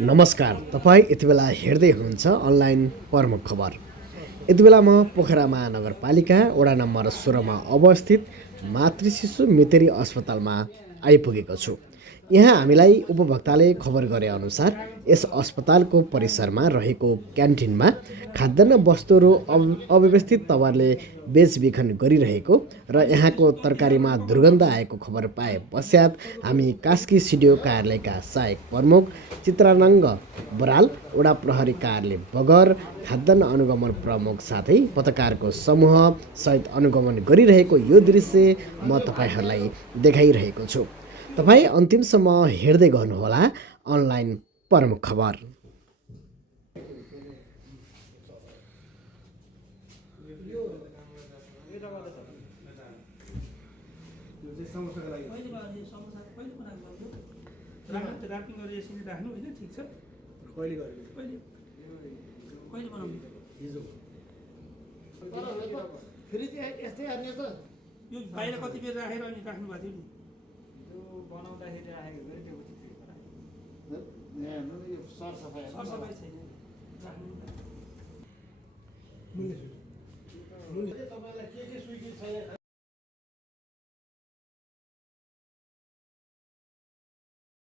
नमस्कार। तपाईँ यति बेला हेर्दै हुनुहुन्छ अनलाइन प्रमुख खबर। यति बेला म पोखरा महानगरपालिका वडा नम्बर 16मा अवस्थित मातृशिशु मितेरी अस्पतालमा आइपुगेको छु। यहाँ हामीलाई उपभोक्ताले खबर गरे अनुसार यस अस्पतालको परिसरमा रहेको क्यान्टिनमा खाद्यान्न वस्तुहरू अव्यवस्थित तवरले बेचबिखन गरिरहेको र यहाँको तरकारीमा दुर्गन्ध आएको खबर पाए पश्चात हामी कास्की सिडिओ कार्यालयका सहायक प्रमुख चित्रानङ्ग बराल, वडा प्रहरी कार्यालय बगर, खाद्यान्न अनुगमन प्रमुख साथै पत्रकारको समूह सहित अनुगमन गरिरहेको यो दृश्य म तपाईँहरूलाई देखाइरहेको छु। तपाईँ अन्तिमसम्म हेर्दै गर्नुहोला अनलाइन प्रमुख खबर। राफ्टिङ गरेर यसरी राख्नु होइन, ठिक छ। कहिले बनाउनु फेरि यस्तै हाल्ने त यो बाहिर कति बेर राखेर अनि राख्नु भएको थियो नि यो बनाउँदाखेरि राखेको भए त्यो यो सरसफाइ सरसफाइ छैन राख्नु। तपाईँलाई के स्वीकृत छैन